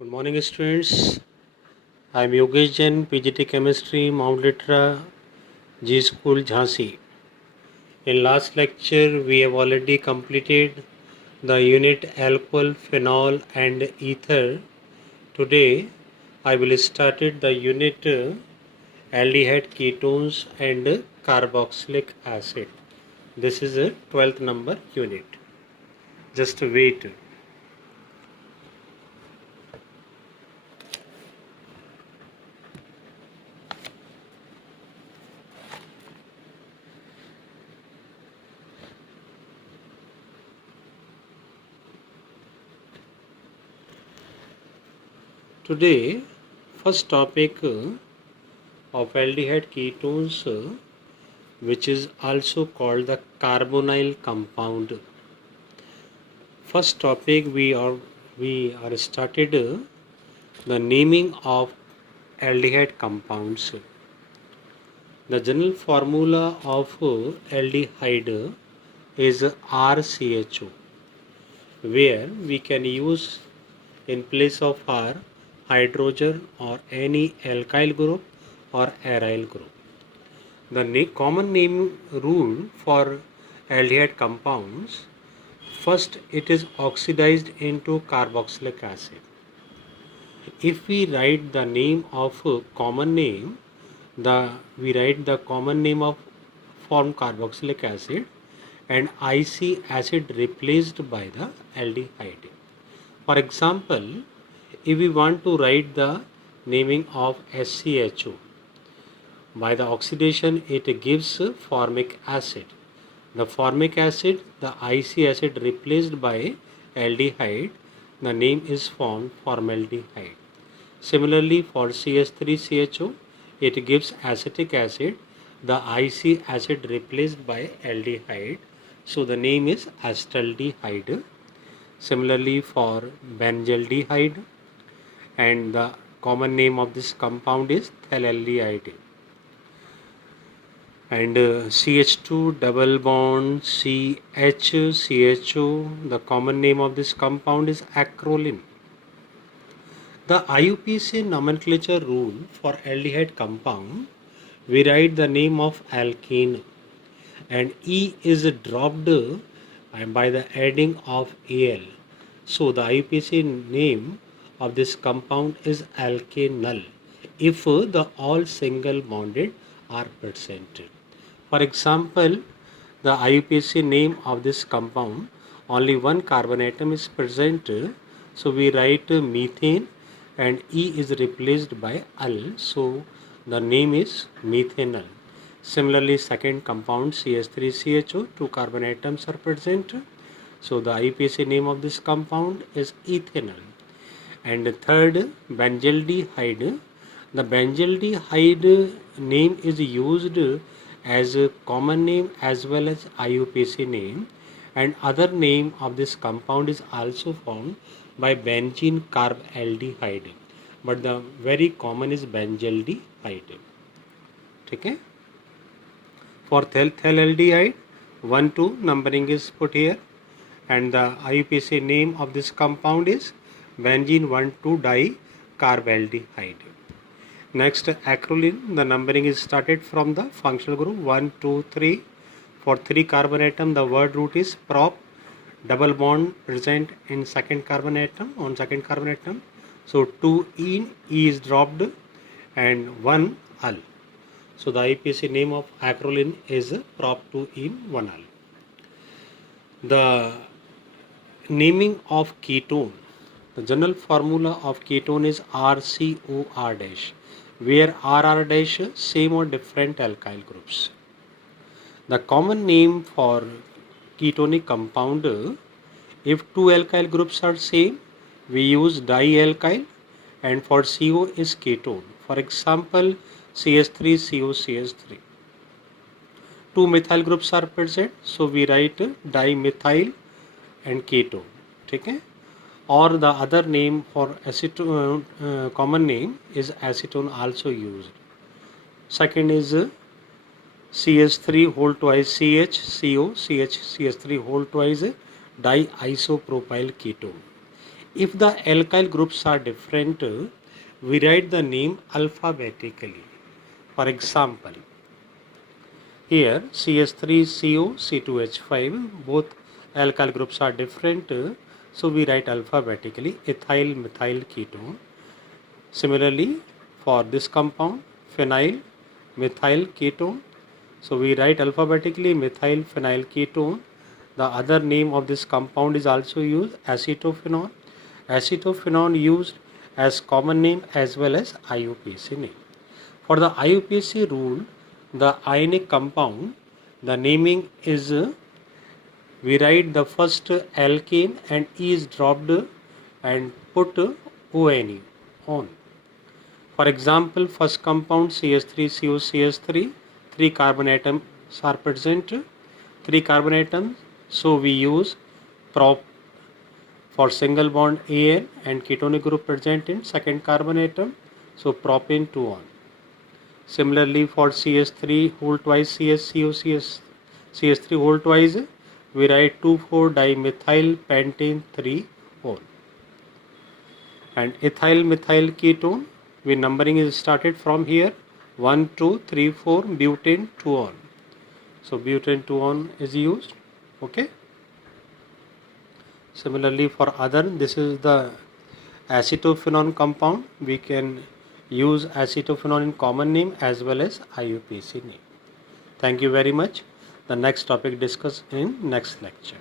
Good morning, students. I am Yogesh Jain, PGT Chemistry, Mount Litra, G School, Jhansi. In last lecture, we have already completed the unit alcohol, phenol, and ether. Today, I will start the unit aldehyde, ketones, and carboxylic acid. This is a 12th number unit. Just wait. Today, first topic of aldehyde ketones, which is also called the carbonyl compound. First topic we are started the naming of aldehyde compounds. The general formula of aldehyde is RCHO, where we can use in place of R hydrogen or any alkyl group or aryl group. The common name rule for aldehyde compounds: first, it is oxidized into carboxylic acid. If we write the name of a common name, we write the common name of formed carboxylic acid and IC acid replaced by the aldehyde. For example, if we want to write the naming of SCHO, by the oxidation it gives formic acid. The formic acid, the IC acid replaced by aldehyde, the name is formed formaldehyde. Similarly, for CH3CHO, it gives acetic acid, the IC acid replaced by aldehyde, so the name is acetaldehyde. Similarly, for benzaldehyde, and the common name of this compound is phthalaldehyde. And CH2 double bond CHCHO, the common name of this compound is acrolein. The IUPAC nomenclature rule for aldehyde compound, we write the name of alkane and E is dropped by the adding of Al. So the IUPAC name of this compound is alkanal if the all single bonded are present. For example, the IUPAC name of this compound, only one carbon atom is present, so we write methane and E is replaced by al, so the name is methanol. Similarly, second compound CH3CHO, two carbon atoms are present, so the IUPAC name of this compound is ethanol. And third, benzaldehyde. The benzaldehyde name is used as a common name as well as IUPAC name, and other name of this compound is also found by benzene carbaldehyde, but the very common is benzaldehyde. Okay. For phthalaldehyde, 1 2 numbering is put here, and the IUPAC name of this compound is benzene 1,2-dicarbaldehyde. Next, acrolein, the numbering is started from the functional group 1 2 3. For 3 carbon atom, the word root is prop, double bond present in second carbon atom, on second carbon atom, so 2 ene, E is dropped, and 1 al. So the IUPAC name of acrolein is prop 2 ene 1 al. The naming of ketone, the general formula of ketone is RCOR dash, where RR dash same or different alkyl groups. The common name for ketonic compound, if two alkyl groups are same, we use dialkyl, and for CO is ketone. For example, CH3COCH3. Two methyl groups are present, so we write dimethyl and ketone. Okay? Or the other name for acetone, common name is acetone also used. Second is CH3 whole twice CH, CO, CH, CH3 whole twice diisopropyl ketone. if the alkyl groups are different, we write the name alphabetically. For example, here CH3CO, C2H5, both alkyl groups are different, so we write alphabetically ethyl methyl ketone. Similarly, for this compound phenyl methyl ketone, so we write alphabetically methyl phenyl ketone. The other name of this compound is also used, acetophenone. Acetophenone used as common name as well as IUPAC name. For the IUPAC rule, the ionic compound, the naming is we write the first alkane and E is dropped and put ONE on. For example, first compound CH3COCH3, 3 carbon atoms are present, 3 carbon atoms, so we use prop for single bond AN and ketonic group present in second carbon atom, so propane 2 on. Similarly, for CH3 whole twice CH3 whole twice, we write 2,4-dimethyl pentane 3 on. And ethyl methyl ketone, we numbering is started from here 1, 2, 3, 4, butane 2 on. So butane 2 on is used. Okay. Similarly, for other, this is the acetophenone compound. We can use acetophenone in common name as well as IUPAC name. Thank you very much. The next topic discussed in next lecture.